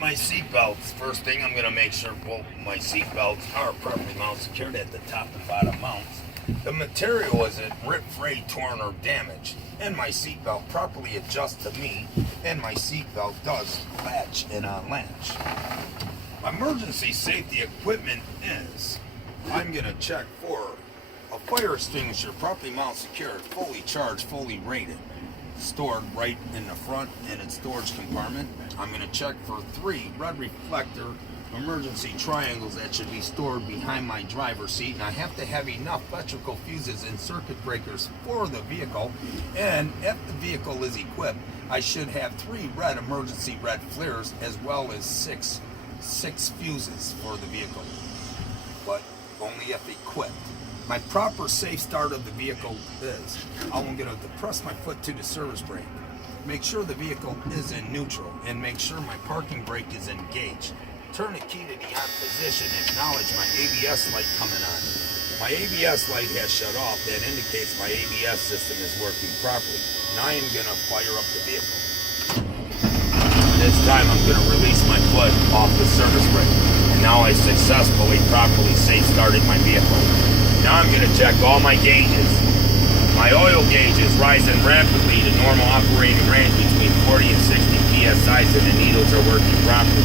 My seat belts. First thing, I'm going to make sure both my seat belts are properly mounted, secured at the top and bottom mounts. The material isn't ripped, frayed, torn, or damaged, and my seat belt properly adjusts to me, and my seat belt does latch and unlatch. My emergency safety equipment is, I'm going to check for a fire extinguisher, properly mounted, secured, fully charged, fully rated, stored right in the front in its storage compartment. I'm going to check for 3 red reflector emergency triangles that should be stored behind my driver's seat, and I have to have enough electrical fuses and circuit breakers for the vehicle. And if the vehicle is equipped, I should have 3 red emergency red flares as well as six fuses for the vehicle, but only if equipped. My proper safe start of the vehicle is, I'm going to depress my foot to the service brake, make sure the vehicle is in neutral, and make sure my parking brake is engaged. Turn the key to the on position, acknowledge my ABS light coming on. My ABS light has shut off, that indicates my ABS system is working properly. Now I am going to fire up the vehicle. This time I'm going to release my foot off the service brake, and now I successfully, properly safe started my vehicle. Now I'm going to check all my gauges. My oil gauge is rising rapidly to normal operating range between 40 and 60 psi, and the needles are working properly.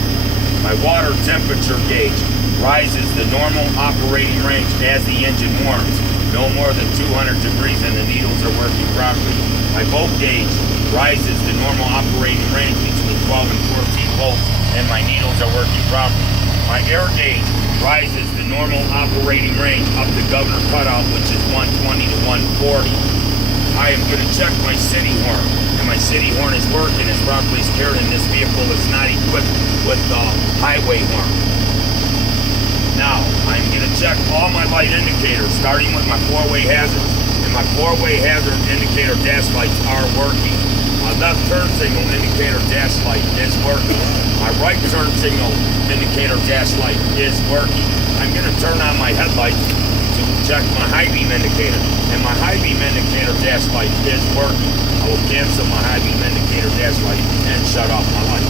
My water temperature gauge rises to normal operating range as the engine warms, no more than 200 degrees, and the needles are working properly. My volt gauge rises to normal operating range between 12 and 14 volts, and my needles are working properly. My air gauge rises to normal operating range up to governor cutoff, which is 120 to 140. I am going to check my city horn, and my city horn is working, it's properly secured, and this vehicle is not equipped with the highway horn. Now, I'm going to check all my light indicators, starting with my 4-way hazards, and my 4-way hazard indicator dash lights are working. My left turn signal indicator dash light is working. My right turn signal indicator dash light is working. I'm going to turn on my headlights to check my high beam indicator, and my high beam indicator dash light is working. I will cancel my high beam indicator dash light and shut off my lights.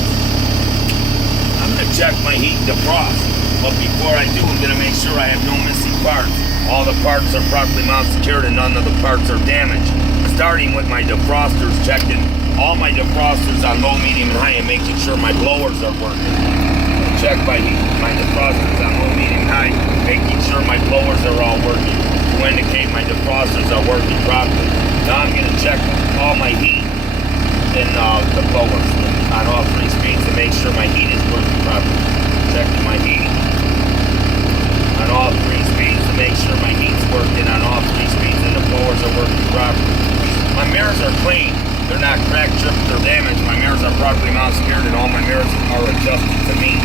I'm going to check my heat defrost, but before I do, I'm going to make sure I have no missing parts. All the parts are properly mounted, secured, and none of the parts are damaged. Starting with my defrosters, checking all my defrosters on low, medium, and high, and making sure my blowers are working. Check my defrosters on low, medium, and high, making sure my blowers are all working to indicate my defrosters are working properly. Now I'm going to check all my heat in the blowers on all 3 speeds to make sure my heat is working properly. Checking my heat on all 3 speeds to make sure my heat's working on all 3 speeds and the blowers are working properly. My mirrors are clean. They're not cracked, chipped, or damaged. My mirrors are properly mounted, secured, and all my mirrors are adjusted to me.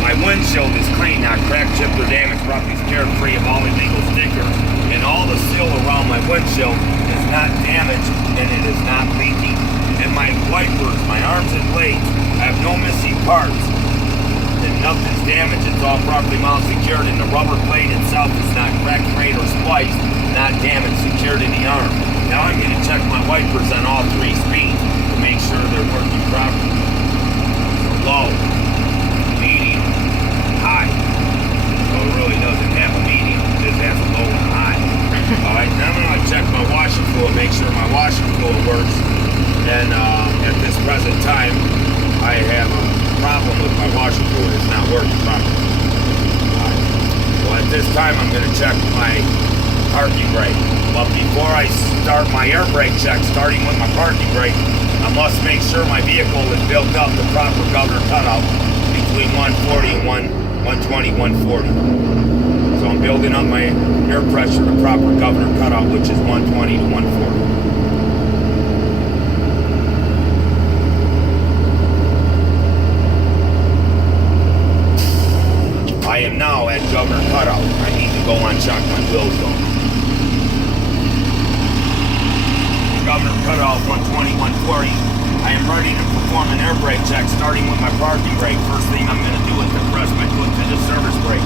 My windshield is clean, not cracked, chipped, or damaged, properly secured, free of all illegal stickers, and all the seal around my windshield is not damaged, and it is not leaking. And my wipers, my arms and blades, have no missing parts, and nothing's damaged. It's all properly mounted, secured, and the rubber blade itself is not cracked, frayed, or spliced, not damaged, secured in the arm. Now I'm going to check my wipers on all 3 speeds to make sure they're working properly. So low, medium, high. So it really doesn't have a medium, it just has a low and a high. Alright, now I'm going to check my washing fluid, make sure my washing fluid works. And at this present time, I have a problem with my washing fluid. It's not working properly. Alright, well at this time I'm going to check my parking brake. But before I start my air brake check, starting with my parking brake, I must make sure my vehicle is built up to proper governor cutoff between 140 and 120, 140. So I'm building up my air pressure to proper governor cutoff, which is 120 to 140. I am now at governor cutoff. I need to go on check my wheels though. Governor cutoff 120, 140. I am ready to perform an air brake check, starting with my parking brake. First thing I'm going to do is depress my foot to the service brake.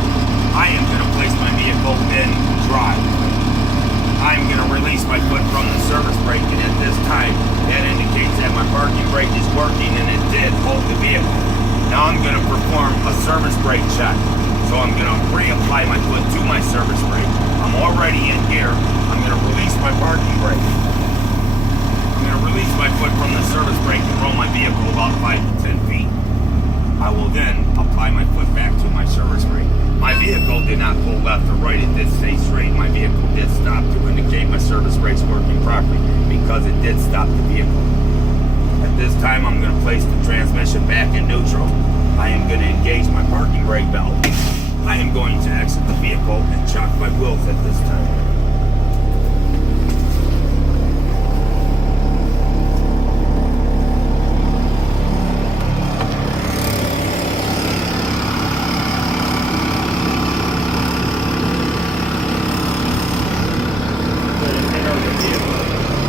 I am going to place my vehicle in drive. I am going to release my foot from the service brake, and at this time, that indicates that my parking brake is working, and it did hold the vehicle. Now I'm going to perform a service brake check. So I'm going to reapply my foot to my service brake. I'm already in gear. I'm going to release my parking brake. I'm going to release my foot from the service brake and roll my vehicle about 5 to 10 feet. I will then apply my foot back to my service brake. My vehicle did not pull left or right. It did stay straight. My vehicle did stop to indicate my service brake's working properly because it did stop the vehicle. At this time, I'm going to place the transmission back in neutral. I am going to engage my parking brake valve. I am going to exit the vehicle and chock my wheels at this time.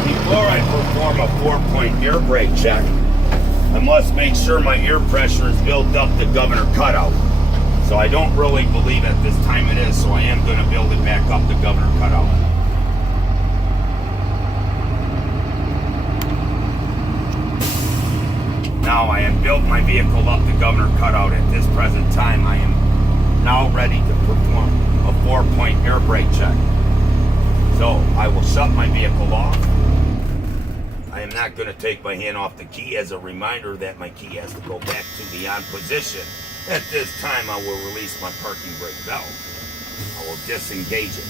Before I perform a 4-point air brake check, I must make sure my air pressure is built up the governor cutout. So I don't really believe at this time it is, so I am going to build it back up the governor cutout. Now I have built my vehicle up the governor cutout. At this present time, I am now ready to perform a 4-point air brake check. So I will shut my vehicle off. I am not going to take my hand off the key as a reminder that my key has to go back to the on position. At this time, I will release my parking brake valve. I will disengage it.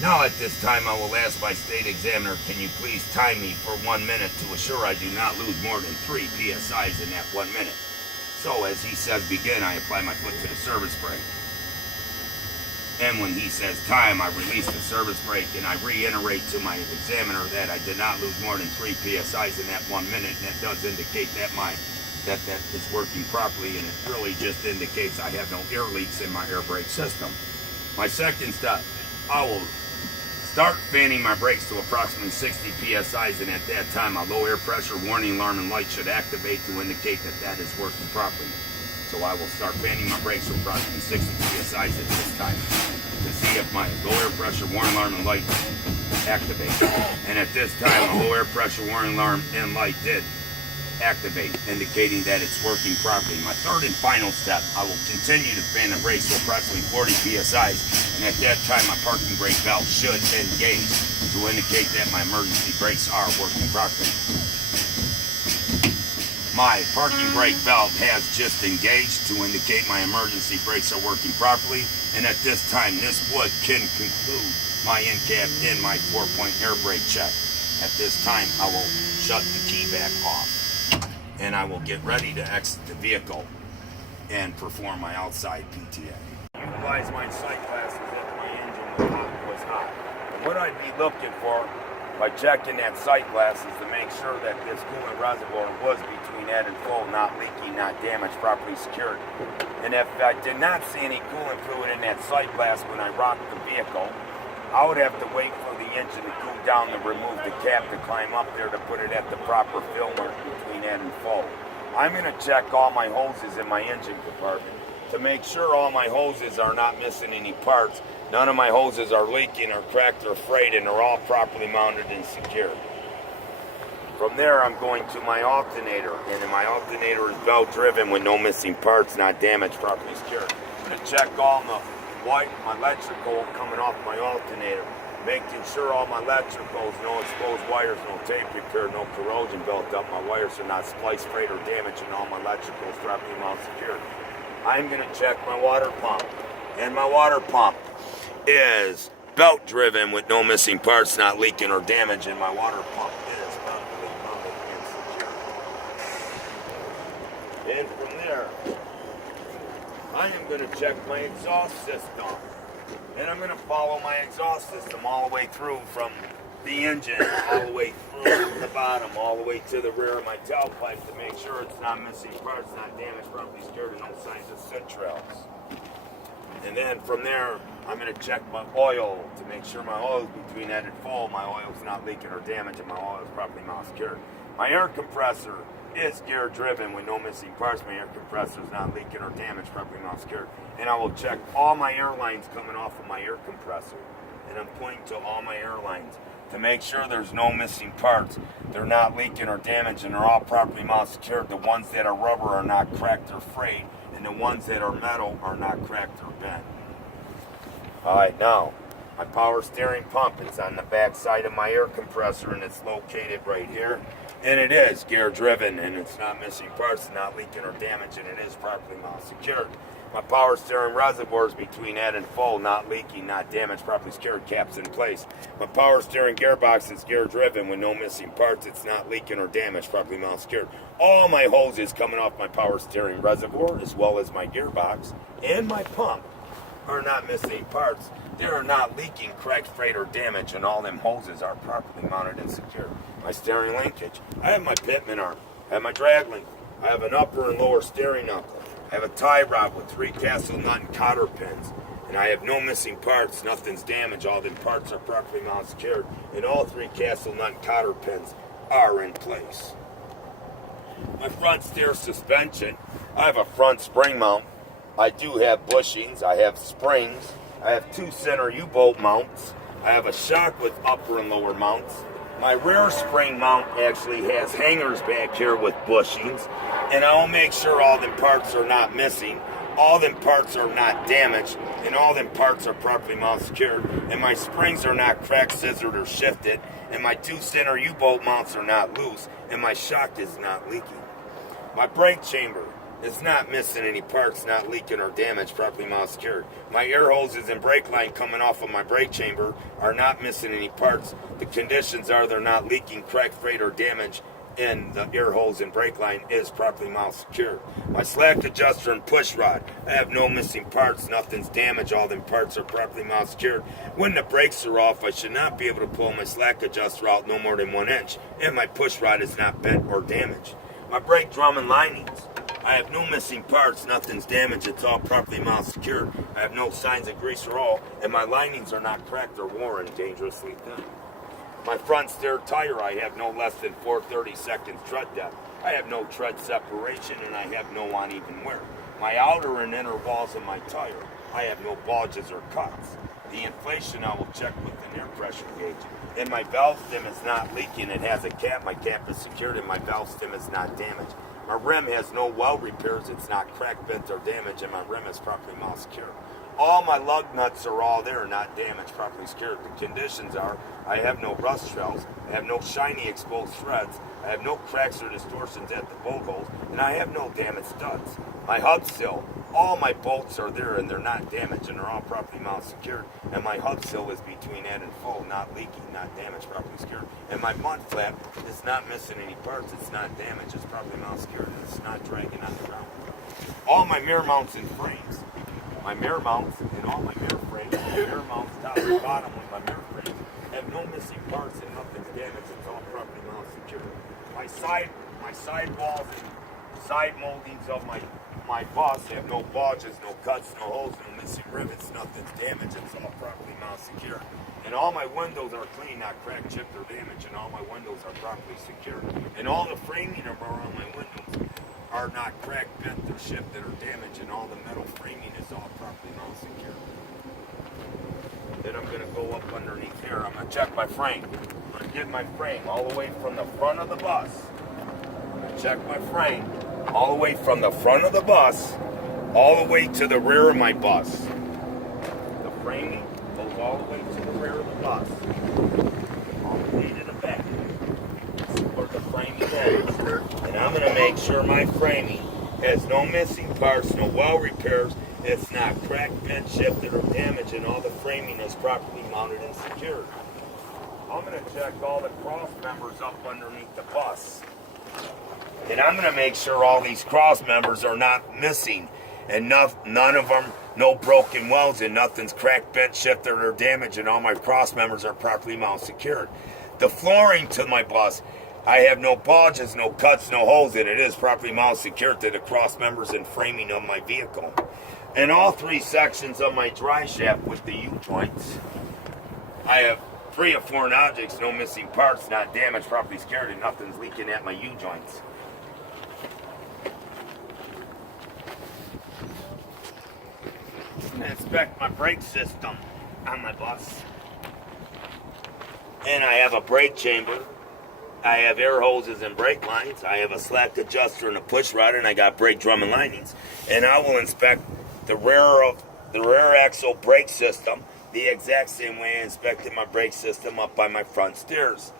Now at this time, I will ask my state examiner, can you please time me for 1 minute to assure I do not lose more than 3 PSIs in that 1 minute. So as he says begin, I apply my foot to the service brake. And when he says time, I release the service brake and I reiterate to my examiner that I did not lose more than 3 PSIs in that 1 minute, and that does indicate that that is working properly, and it really just indicates I have no air leaks in my air brake system. My second step, I will start fanning my brakes to approximately 60 PSIs, and at that time a low air pressure warning alarm and light should activate to indicate that is working properly. So I will start fanning my brakes to approximately 60 PSIs at this time to see if my low air pressure warning alarm and light activate. And at this time, a low air pressure warning alarm and light did activate, indicating that it's working properly. My third and final step, I will continue to fan the brakes to approximately 40 PSIs, and at that time my parking brake valve should engage to indicate that my emergency brakes are working properly. My parking brake valve has just engaged to indicate my emergency brakes are working properly, and at this time this can conclude my in-cab in my 4-point air brake check. At this time I will shut the key back off, and I will get ready to exit the vehicle and perform my outside PTA. Utilize my sight glasses if my engine was hot. And what I'd be looking for by checking that sight glasses to make sure that this coolant reservoir was between head and full, not leaky, not damaged, properly secured. And if I did not see any coolant fluid in that sight glass when I rocked the vehicle, I would have to wait for the engine to cool down to remove the cap to climb up there to put it at the proper fill mark between head and full. I'm going to check all my hoses in my engine compartment to make sure all my hoses are not missing any parts. None of my hoses are leaking or cracked or frayed, and they're all properly mounted and secured. From there, I'm going to my alternator, and my alternator is belt driven with no missing parts, not damaged, properly secured. I'm going to check all my electrical coming off my alternator, making sure all my electricals, no exposed wires, no tape repair, no corrosion built up, my wires are not spliced, frayed, or damaged, and all my electricals properly mounted secured. I'm going to check my water pump, and my water pump is belt driven with no missing parts, not leaking or damaged, and my water pump is properly mounted and secured. And from there, I am going to check my exhaust system, and I'm going to follow my exhaust system all the way through from the engine, all the way through the bottom, all the way to the rear of my tailpipe to make sure it's not missing parts, not damaged, properly secured, and no signs of soot trails. And then from there, I'm going to check my oil to make sure my oil is between head and full, my oil is not leaking or damaged, and my oil is properly mounted secured. My air compressor is gear driven with no missing parts. My air compressor is not leaking or damaged, properly mounted secured. And I will check all my air lines coming off of my air compressor. And I'm pointing to all my air lines to make sure there's no missing parts. They're not leaking or damaged, and they're all properly mounted secured. The ones that are rubber are not cracked or frayed, and the ones that are metal are not cracked or bent. Alright, now, my power steering pump, it's on the back side of my air compressor, and it's located right here. And it is gear driven, and it's not missing parts, not leaking or damaged, and it is properly mounted secured. My power steering reservoir is between that and full, not leaking, not damaged, properly secured, caps in place. My power steering gearbox is gear driven with no missing parts. It's not leaking or damaged, properly mounted secured. All my hoses coming off my power steering reservoir, as well as my gearbox and my pump, are not missing parts. They are not leaking, cracked, frayed, or damaged, and all them hoses are properly mounted and secured. My steering linkage, I have my pitman arm, I have my drag link, I have an upper and lower steering knuckle. I have a tie rod with 3 castle nut and cotter pins, and I have no missing parts. Nothing's damaged. All the parts are properly mounted secured, and all 3 castle nut and cotter pins are in place. My front steer suspension, I have a front spring mount. I do have bushings. I have springs. I have 2 center U-bolt mounts. I have a shock with upper and lower mounts. My rear spring mount actually has hangers back here with bushings, and I'll make sure all them parts are not missing, all them parts are not damaged, and all them parts are properly mounted secured, and my springs are not cracked, scissored, or shifted, and my 2 center U-bolt mounts are not loose, and my shock is not leaking. My brake chamber is not missing any parts, not leaking or damaged, properly mounted secured. My air hoses and brake line coming off of my brake chamber are not missing any parts. The conditions are they're not leaking, cracked, frayed, or damaged, and the air hose and brake line is properly mounted secured. My slack adjuster and push rod, I have no missing parts, nothing's damaged, all them parts are properly mounted secured. When the brakes are off, I should not be able to pull my slack adjuster out no more than 1 inch, and my push rod is not bent or damaged. My brake drum and linings, I have no missing parts, nothing's damaged, it's all properly mounted secured. I have no signs of grease or oil, and my linings are not cracked or worn dangerously thin. My front steer tire, I have no less than 4/32 tread depth. I have no tread separation, and I have no uneven wear. My outer and inner walls of my tire, I have no bulges or cuts. The inflation I will check with an air pressure gauge. And my valve stem is not leaking, it has a cap, my cap is secured, and my valve stem is not damaged. My rim has no weld repairs, it's not cracked, bent, or damaged, and my rim is properly mounted secured. All my lug nuts are all there, not damaged, properly secured. The conditions are, I have no rust shells, I have no shiny exposed threads, I have no cracks or distortions at the bolt holes, and I have no damaged studs. My hub sill, all my bolts are there and they're not damaged and they're all properly mounted secured. And my hub sill is between that and full, not leaking, not damaged, properly secured. And my mud flap is not missing any parts, it's not damaged, it's properly mounted secured, and it's not dragging on the ground. All my mirror mounts and frames, my mirror mounts and all my mirror frames, my mirror mounts top and bottom with my mirror frames have no missing parts and nothing's damaged, it's all properly mounted secured. My side walls and side moldings of my bus have no bulges, no cuts, no holes, no missing rivets, nothing's damaged, it's all properly mounted secured. And all my windows are clean, not cracked, chipped, or damaged, and all my windows are properly secured. And all the framing around my windows are not cracked, bent, or shifted, or damaged, and all the metal framing is all properly mounted secured. Then I'm going to go up underneath here. I'm going to check my frame. I'm going to get my frame all the way from the front of the bus. I'm going to check my frame all the way from the front of the bus all the way to the rear of my bus. The framing goes all the way to the rear of the bus, all the way to the back. This is where the framing is. And I'm going to make sure my framing has no missing parts, no weld repairs. It's not cracked, bent, shifted, or damaged, and all the framing is properly mounted and secured. I'm going to check all the cross members up underneath the bus. And I'm going to make sure all these cross members are not missing, and none of them, no broken welds, and nothing's cracked, bent, shifted, or damaged, and all my cross members are properly mounted secured. The flooring to my bus, I have no bulges, no cuts, no holes in it. It is properly mounted secured to the cross members and framing of my vehicle. And all 3 sections of my dry shaft with the U-joints, I have 3 of 4 objects, no missing parts, not damaged, properly secured, and nothing's leaking at my U-joints. I'm going to inspect my brake system on my bus. And I have a brake chamber. I have air hoses and brake lines. I have a slack adjuster and a push rod, and I got brake drum and linings. And I will inspect the rear axle brake system the exact same way I inspected my brake system up by my front stairs.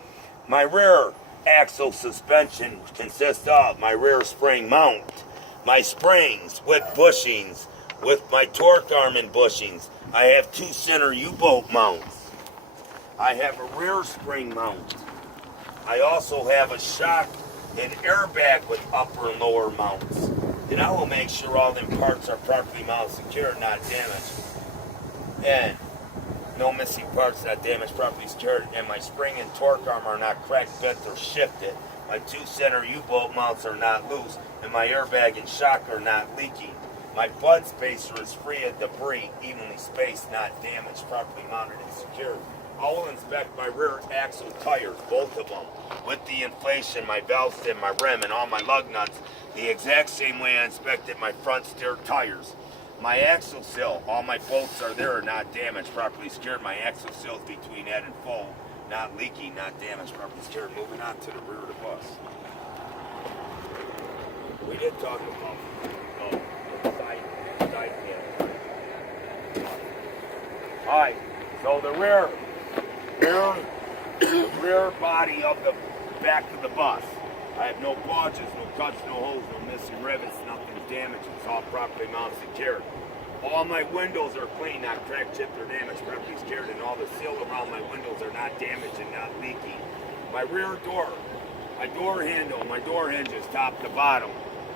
My rear axle suspension consists of my rear spring mount, my springs with bushings, with my torque arm and bushings. I have 2 center U-bolt mounts. I have a rear spring mount. I also have a shock and airbag with upper and lower mounts. And I will make sure all them parts are properly mounted, secure, and not damaged. And no missing parts, not damaged, properly secured. And my spring and torque arm are not cracked, bent, or shifted. My 2 center U-bolt mounts are not loose. And my airbag and shock are not leaking. My bud spacer is free of debris, evenly spaced, not damaged, properly mounted and secured. I will inspect my rear axle tires, both of them, with the inflation, my valve stem, my rim, and all my lug nuts, the exact same way I inspected my front steer tires. My axle seal, all my bolts are there, not damaged, properly secured. My axle seals between head and fold, not leaking, not damaged, properly secured. Moving on to the rear of the bus. We did talk about side panel. Alright, so the rear body of the back of the bus. I have no bulges, no cuts, no holes, no missing rivets, nothing's damaged. It's all properly mounted and secured. All my windows are clean, not cracked, chipped, or damaged, properly secured, and all the seal around my windows are not damaged and not leaking. My rear door, my door handle, my door hinges, top to bottom.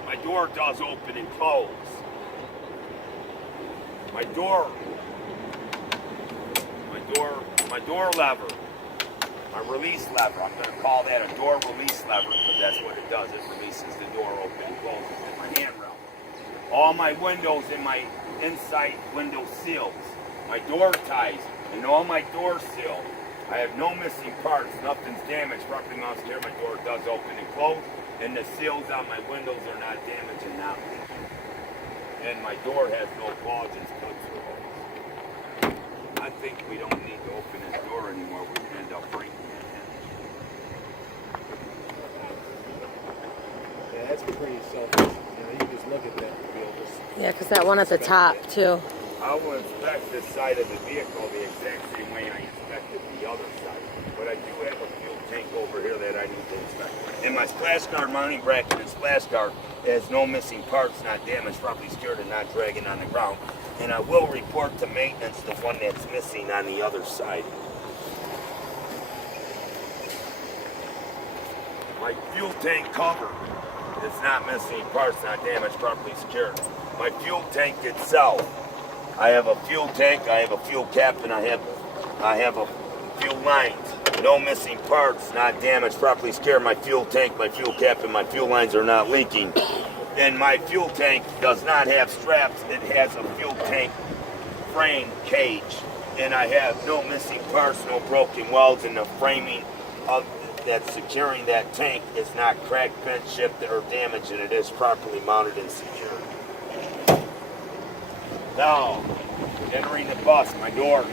My door does open and close. My door lever, my release lever. I'm going to call that a door release lever, but that's what it does. It releases the door open and closes with my handrail. All my windows and my inside window seals, my door ties, and all my door seals. I have no missing parts. Nothing's damaged. Properly mounted here. My door does open and close, and the seals on my windows are not damaged and not leaking. And my door has no bulges, cuts, or holes. I think we don't need to open this door anymore. We can end up breaking it. Yeah, that's pretty selfish. You know, you can just look at that and be able to... Yeah, because that one at the top, too. I will inspect this side of the vehicle the exact same way I inspected the other side. But I do have a fuel tank over here that I need to inspect. And my splash guard mounting bracket and splash guard has no missing parts, not damaged, properly secured, and not dragging on the ground. And I will report to maintenance the one that's missing on the other side. My fuel tank cover is not missing parts, not damaged, properly secured. My fuel tank itself, I have a fuel tank, I have a fuel cap, and I have a fuel lines. No missing parts, not damaged, properly secured. My fuel tank, my fuel cap, and my fuel lines are not leaking. And my fuel tank does not have straps. It has a fuel tank frame cage. And I have no missing parts, no broken welds, and the framing of that's securing that tank is not cracked, bent, chipped, or damaged, and it is properly mounted and secured. Now, entering the bus, my doors,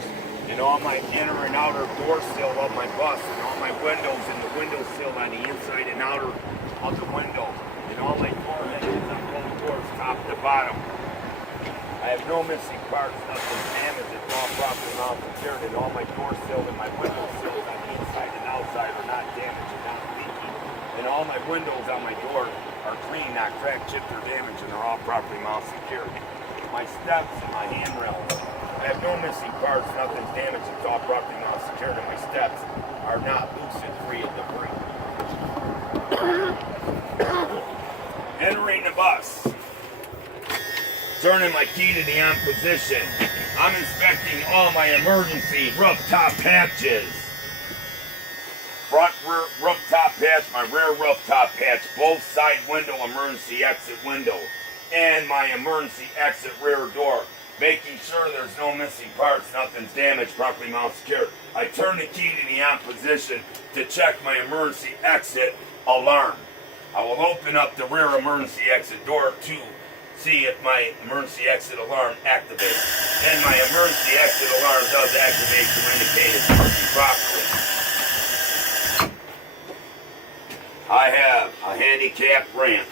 and all my inner and outer door sill of my bus, and all my windows and the window sill on the inside and outer of the window, and all my door hinges on both doors, top to bottom. I have no missing parts, nothing damaged, it's all properly mounted and secured, and all my door sill and my window sills on the inside and outside are not damaged and not leaking. And all my windows on my door are clean, not cracked, chipped, or damaged, and they're all properly mounted and secured. My steps and my handrails, I have no missing parts, nothing's damaged, it's all properly mounted and secured, and my steps are not loose and free of debris. Entering the bus. Turning my key to the on position. I'm inspecting all my emergency rooftop hatches. Front rear rooftop hatch, my rear rooftop hatch, both side window emergency exit window, and my emergency exit rear door. Making sure there's no missing parts, nothing's damaged, properly mounted, secured. I turn the key to the on position to check my emergency exit alarm. I will open up the rear emergency exit door to see if my emergency exit alarm activates. And my emergency exit alarm does activate to indicate it's working properly. I have a handicap ramp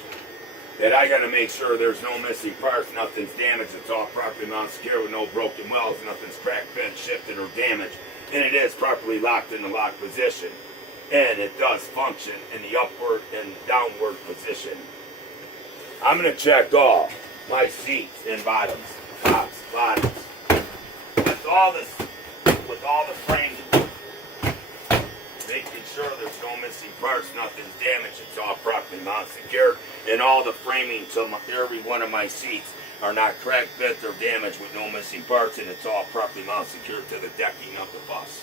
that I gotta make sure there's no missing parts, nothing's damaged, it's all properly mounted secure with no broken welds, nothing's cracked, bent, shifted, or damaged, and it is properly locked in the lock position. And it does function in the upward and downward position. I'm gonna check all my seats and bottoms, tops, bottoms, with all the framing. Making sure there's no missing parts, nothing's damaged, it's all properly mounted secure, and all the framing to every one of my seats are not cracked, bent, or damaged with no missing parts, and it's all properly mounted secure to the decking of the bus,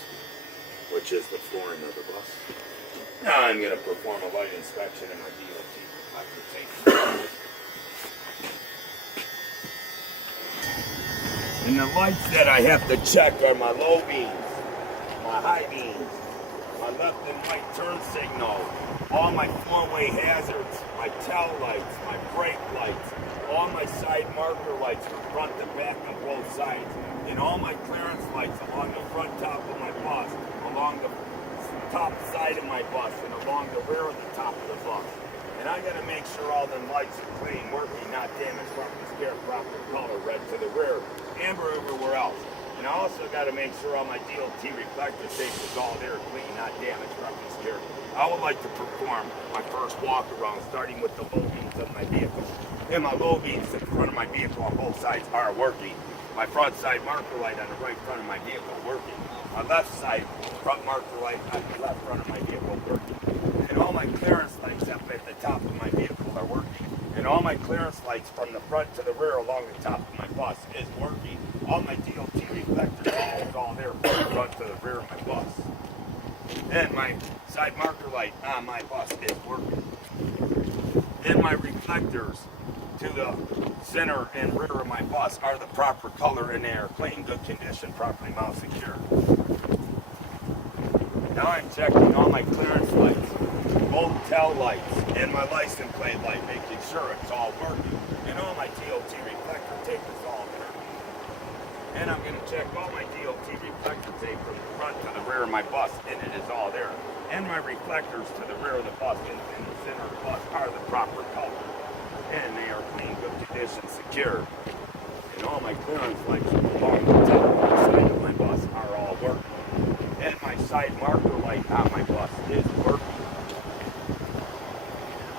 which is the flooring of the bus. Now I'm going to perform a light inspection in my DOT reflector tape. And the lights that I have to check are my low beams, my high beams, my left and right turn signal, all my four-way hazards, my tail lights, my brake lights, all my side marker lights from front to back on both sides, and all my clearance lights along the front top of my bus, along the top side of my bus, and along the rear of the top of the bus. And I gotta make sure all them lights are clean, working, not damaged, properly scared, proper color, red to the rear, amber everywhere else. And I also got to make sure all my DOT reflector tape is all there, clean, not damaged, properly secured. I would like to perform my first walk around, starting with the low beams of my vehicle. And my low beams in front of my vehicle on both sides are working. My front side marker light on the right front of my vehicle working. My left side front marker light on the left front of my vehicle working. And all my clearance lights up at the top of my vehicle are working. And all my clearance lights from the front to the rear along the top of my bus is working. All my DOT reflector tape is all there from the front to the rear of my bus. And my side marker light on my bus is working. And my reflectors to the center and rear of my bus are the proper color and they are clean, good condition, properly mounted secure. Now I'm checking all my clearance lights, both tail lights, and my license plate light, making sure it's all working. And all my DOT reflector tape is all there. And I'm going to check all my DOT reflector tape from the front to the rear of my bus, and it is all there. And my reflectors to the rear of the bus and the center of the bus are the proper color. And they are clean, good condition, secure. And all my clearance lights along the top of the side of my bus are all working. And my side marker light on my bus is working.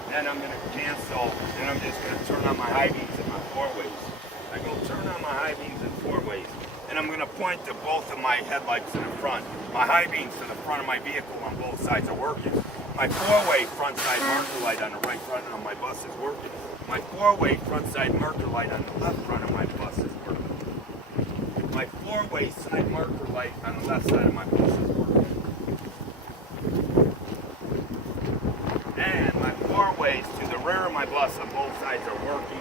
Then I'm going to cancel, and I'm just going to turn on my high beams and my four-ways. I go turn on my high beams and four-ways, and I'm going to point to both of my headlights in the front. My high beams to the front of my vehicle on both sides are working. My four-way front side marker light on the right front of my bus is working. My four-way front side marker light on the left front of my bus is working. My four-way side marker light on the left side of my bus is working. And my four-ways to the rear of my bus on both sides are working.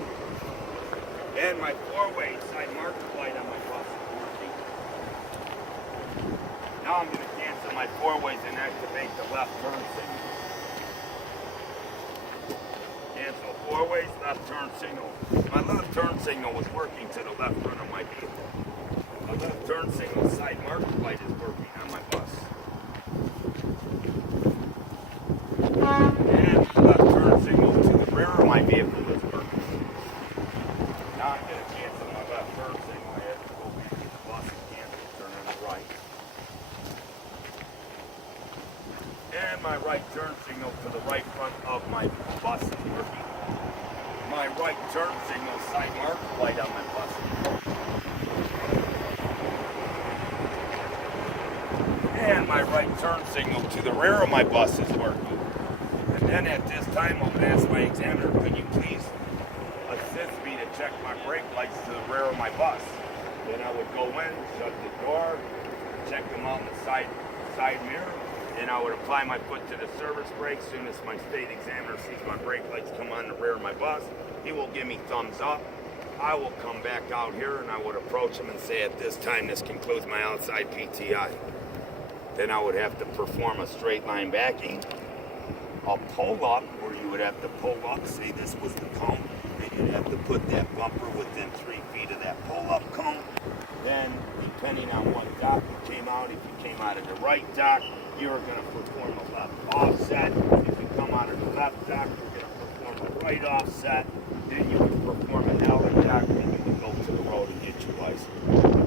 And my four-way side marker light on my bus is working. Now I'm going to cancel my four-ways and activate the left turn signal. Cancel four-ways, left turn signal. My left turn signal was working to the left front of my vehicle. My left turn signal side marker light is working on my bus. And the left turn signal to the rear of my vehicle is working. Now I'm going to cancel my left turn signal. I have to go back to the bus and cancel, turn on the right. And my right turn signal to the right front of my bus is working. My right turn signal side marker light on my bus is working. And my right turn signal to the rear of my bus is working. And then at this time I would ask my examiner, could you please assist me to check my brake lights to the rear of my bus? Then I would go in, shut the door, check them out in the side mirror, and I would apply my foot to the service brake. As soon as my state examiner sees my brake lights come on the rear of my bus, he will give me thumbs up. I will come back out here and I would approach him and say, at this time, this concludes my outside PTI. Then I would have to perform a straight line backing. A pull up, where you would have to pull up, say this was the cone, then you'd have to put that bumper within 3 feet of that pull up cone. Then, depending on what dock you came out, if you came out of the right dock, you were going to perform a left offset. If you come on a left deck, you're going to perform a right offset, then you can perform an L deck, and you can go to the road and get your license.